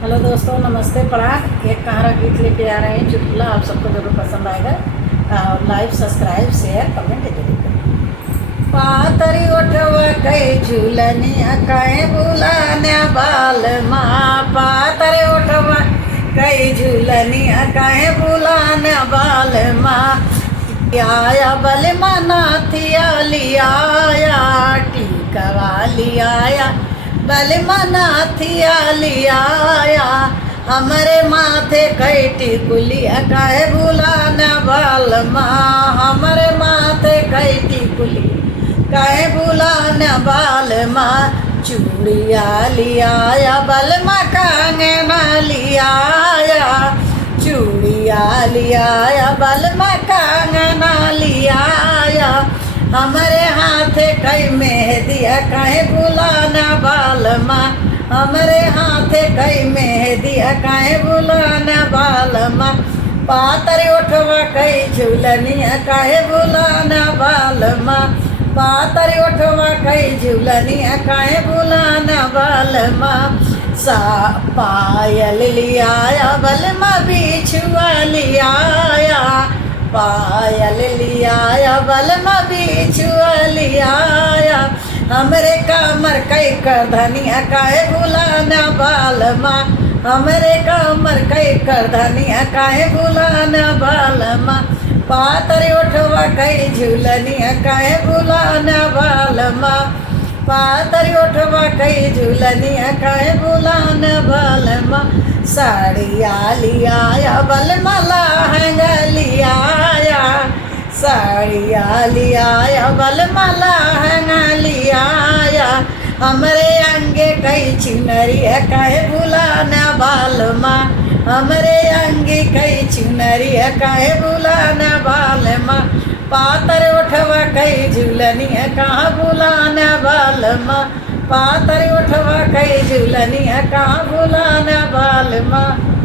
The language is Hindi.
हेलो दोस्तों, नमस्ते। प्रणाम। एक कहारा गीत लेके आ रहे हैं, चुटकुला। आप सबको जरूर पसंद आएगा। लाइक, सब्सक्राइब, शेयर, कमेंट जरूर करें। पातरी उठवा कई झूलनिया कहे बुलाने बाल माँ। पातरी उठवा कई झूलनिया कहे बुलाने बाल माँ। आया बल मना थिया लिया टीका वाली आया बल मना थिया लिया। हमरे माथे कई टिकुलिया कहे बुलाना बाल माँ। हमरे माथे कई टिकुली कहे बुलाना बाल माँ। चूड़िया लिया बल माँ कंगना लिया। चूड़िया लिया बल माँ कंगना लिया। हमरे हाथे कई मेहदिया कहे बुलाना बाल माँ। हमरे हाथे कई मेहदिया कहे बुलाना बाल माँ। पातरी उठवा कई झूलनिया कहे बुलाना बाल माँ। पातरी उठवा कई झूलनिया कहे बुलाना बाल माँ। सा पायल लिया बल माँ बिछुआ लिया। पायल लिया बल माँ बिछुआ लिया। हमरे कमर कई कर धनिया कहे बुलाना बाल माँ। हमरे कमर कई कर धनिया कहे बुलाना बाल माँ। पातरी उठवा कई झूलनिया कहे बुलाना बाल माँ। पातरी उठवा कई झूलनिया कहे बुलाना बाल माँ। साड़िया लिया बल माँ लहंगा लिया। साड़िया लिया बल माँ लहंगा लिया। हमरे अंगे कई चुनरिया कहे बुलाना बाल माँ। हमरे अंगे कई चुनरिया कहे बुलाना बाल माँ। पातर उठवा कई झूलनिया कहाँ बुलाना बाल माँ। पातर उठवा कई झूलनिया कहाँ बुलाना बाल माँ।